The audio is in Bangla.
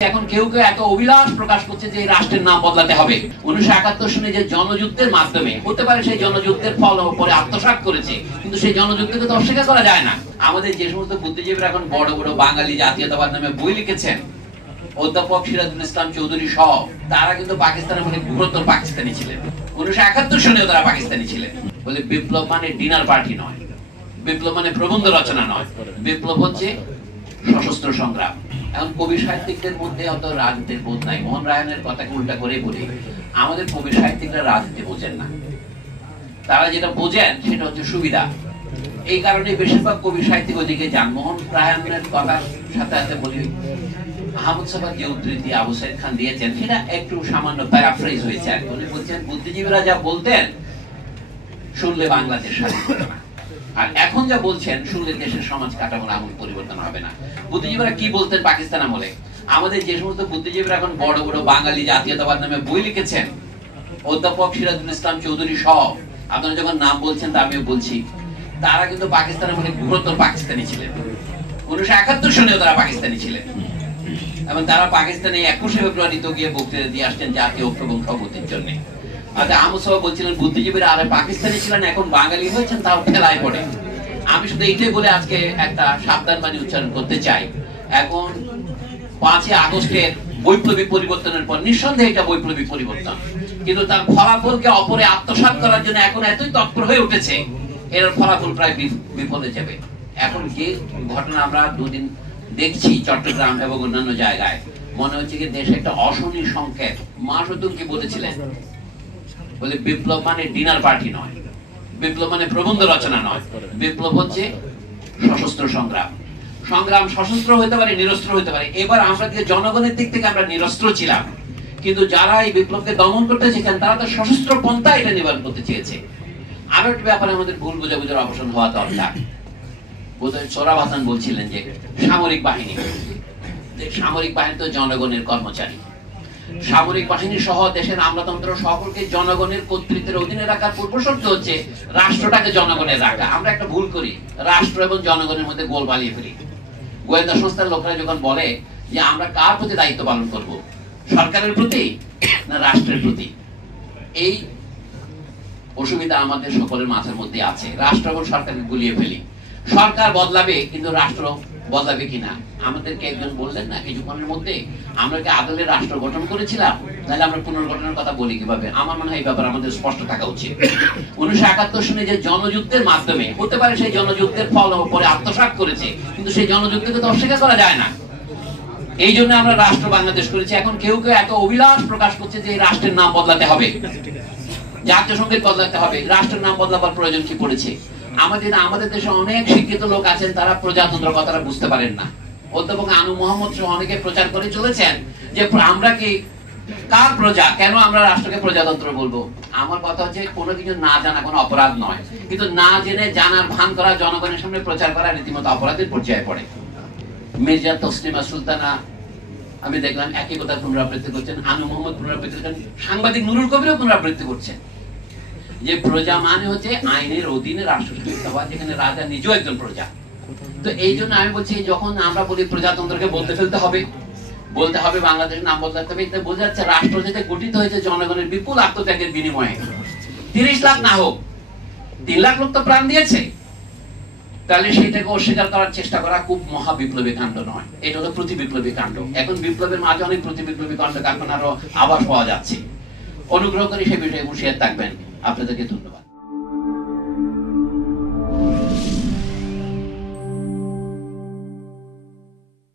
এখন কেউ কেউ এত অভিলাষ প্রকাশ করছে যে এই রাষ্ট্রের নাম বদলাতে হবে। 1971 সনে যে জনযুদ্ধের মাধ্যমে হতে পারে সেই জনযুদ্ধের ফল পরে আত্মসাৎ করেছে, কিন্তু সেই জনযুদ্ধকে তো অস্বীকার করা যায় না। আমাদের যে সমস্ত বুদ্ধিজীবীরা এখন বড় বড় বাঙালি জাতীয়তাবাদ নামে বই লিখেছেন, অধ্যাপক সিরাজুল ইসলাম চৌধুরী সহ, তারা কিন্তু পাকিস্তানের মানে গুরুত্ব পাকিস্তানি ছিলেন। 1971 সনেও তারা পাকিস্তানি ছিলেন। বলে বিপ্লব মানে ডিনার পার্টি নয়, বিপ্লব মানে প্রবন্ধ রচনা নয়, বিপ্লব হচ্ছে সশস্ত্র সংগ্রাম। এখন কবি সাহিত্যিকদের মধ্যে অত রাজনীতির বোধ নাই। মোহন রায়নের কথাকে উল্টা করে বলি, আমাদের কবি সাহিত্যিকরা রাজনীতি বোঝেন না, তারা যেটা বোঝেন সেটা হচ্ছে সুবিধা। এই কারণে বেশিরভাগ কবি সাহিত্যিক ওদিকে যান। মোহন রায়নের কথার সাথে সাথে বলি, আহমদ সাহেব যে উদ্ধৃতি আবু সাইদ খান দিয়েছেন সেটা একটু সামান্য প্যারাফ্রেজ হয়েছে আর কি। উনি বলছেন বুদ্ধিজীবীরা যা বলতেন শুনলে বাংলাদেশ স্বাধীন হবে না, আর এখন যা বলছেন শুনলে দেশের সমাজ কাঠামোর আমূল পরিবর্তন হবে না। বুদ্ধিজীবীরা কি বলতেন পাকিস্তান আমলে? আমাদের যে সমস্ত বুদ্ধিজীবীরা এখন বড় বড় বাঙালি জাতীয়তাবাদ নামে বই লিখেছেন, অধ্যাপক সিরাজুল ইসলাম চৌধুরী সহ, আপনারা যখন নাম বলছেন তা আমিও বলছি, তারা কিন্তু পাকিস্তানের মানে গুরুত্ব পাকিস্তানি ছিলেন। 1971 সনেও তারা পাকিস্তানি ছিলেন এবং তারা পাকিস্তানে 21শে ফেব্রুয়ারি তো গিয়ে বক্তৃতা দিয়ে আসছেন জাতীয় ঐক্য এবং সংহতির জন্য। আচ্ছা, আহমদ সাহেব বলছিলেন বুদ্ধিজীবীরা আরে পাকিস্তানি ছিলেন, এখন বাঙালি হয়েছেন, তাও ঠেলায় পড়ে। আমি শুধু এইটাই বলে আজকে একটা সাবধানবাণী উচ্চারণ করতে চাই। এখন 5ই আগস্টের বৈপ্লবিক পরিবর্তনের পর নিঃসন্দেহে এটা বৈপ্লবিক পরিবর্তন, কিন্তু তার ফলাফলকে অপরে আত্মসাৎ করার জন্য এখন এতই তৎপর হয়ে উঠেছে, এর ফলাফল প্রায় বিফলে যাবে। এখন যে ঘটনা আমরা দুদিন দেখছি চট্টগ্রাম এবং অন্যান্য জায়গায়, মনে হচ্ছে কি দেশে একটা অশনি সংকেত। মাসুদুল কি বলেছিলেন, বলে বিপ্লব মানে ডিনার পার্টি নয়, বিপ্লব মানে প্রবন্ধ রচনা নয়, বিপ্লব হচ্ছে সশস্ত্র সংগ্রাম। সংগ্রাম সশস্ত্র হতে পারে, নিরস্ত্র হতে পারে। এবার আমরা যে জনগণের দিক থেকে আমরা নিরস্ত্র ছিলাম, কিন্তু যারা এই বিপ্লবকে দমন করতে চেয়েছেন তারা তো সশস্ত্র পন্থা এটা নিবারণ করতে চেয়েছে। আরো একটা ব্যাপারে আমাদের ভুল বোঝাবুঝির অবসান হওয়া দরকার। বোধহয় সোহরাব হাসান বলছিলেন যে সামরিক বাহিনী, সামরিক বাহিনী তো জনগণের কর্মচারী। সামরিক বাহিনী সহ দেশের আমলাতন্ত্র সকলকে জনগণের কর্তৃত্বের অধীনে রাখার পূর্ব শর্ত হচ্ছে রাষ্ট্রটাকে জনগণের রাখা। আমরা একটা ভুল করি, রাষ্ট্র এবং জনগণের মধ্যে গোল বালিয়ে ফেলি। গোয়েন্দা সংস্থার লোকেরা যখন বলে যে আমরা কার প্রতি দায়িত্ব পালন করব, সরকারের প্রতি না রাষ্ট্রের প্রতি, এই অসুবিধা আমাদের সকলের মাথার মধ্যে আছে। রাষ্ট্র এবং সরকারকে গুলিয়ে ফেলি। সরকার বদলাবে কিন্তু রাষ্ট্র বদলাবে কিনা? আমাদেরকে একজন বললেন না কিছুক্ষণের মধ্যে, আমরা কি আদলের রাষ্ট্র গঠন করেছিলাম? তাহলে আমরা পুনর্গঠনের কথা বলি কিভাবে? আমার মনে হয় এই ব্যাপারে আমাদের স্পষ্ট থাকা উচিত। 1971 সনে যে জনযুদ্ধের মাধ্যমে হতে পারে সেই জনযুদ্ধের ফল পরে আত্মসাৎ করেছে, কিন্তু সেই জনযুদ্ধকে তো অস্বীকার করা যায় না। এই জন্য আমরা রাষ্ট্র বাংলাদেশ করেছি। এখন কেউ কেউ এত অভিলাষ প্রকাশ করছে যে এই রাষ্ট্রের নাম বদলাতে হবে, জাতীয় সঙ্গীত বদলাতে হবে, রাষ্ট্রের নাম বদলাবার প্রয়োজন কি পড়েছে? আমাদের দেশে অনেক শিক্ষিত লোক আছেন, তারা প্রজাতন্ত্র কথাটা বুঝতে পারেন না। অধ্যাপক আনু মোহাম্মদ সহ অনেকে প্রচার করে চলেছেন যে আমরা কি কার প্রজা, কেন আমরা রাষ্ট্রকে প্রজাতন্ত্র বলবো? আমার কথা হচ্ছে কোনো কিছু না জানা কোনো অপরাধ নয়, কিন্তু না জেনে জানার ভান করা, জনগণের সামনে প্রচার করা রীতিমতো অপরাধের পর্যায়ে পড়ে। মির্জা তসলিমা সুলতানা আমি দেখলাম একই কথা পুনরাবৃত্তি করছেন, আনু মোহাম্মদ পুনরাবৃত্তি করছেন, সাংবাদিক নুরুল কবিরও পুনরাবৃত্তি করছেন যে প্রজা মানে হচ্ছে আইনের অধীনে রাষ্ট্র শাসিত হওয়া, যেখানে রাজা নিজেও একজন প্রজা। তো এই জন্য আমি বলছি, যখন আমরা বলি প্রজাতন্ত্রকে বলতে ফেলতে হবে, বলতে হবে বাংলাদেশের নাম বদলাতে হবে, এটা বোঝা যাচ্ছে রাষ্ট্র যেটা গঠিত হয়েছে জনগণের বিপুল আত্মত্যাগের বিনিময়ে। 30 লাখ না হোক, 3 লাখ লোক তো প্রাণ দিয়েছে, তাহলে সেটাকে অস্বীকার করার চেষ্টা করা খুব মহা বিপ্লবী কাণ্ড নয়, এটা হলো প্রতি বিপ্লবী কাণ্ড। এখন বিপ্লবের মাঝে অনেক প্রতি বিপ্লবী কাণ্ড কারখানারও আভাস পাওয়া যাচ্ছে। অনুগ্রহ করে সে বিষয়ে হুঁশিয়ার থাকবেন। আপনাদেরকে ধন্যবাদ।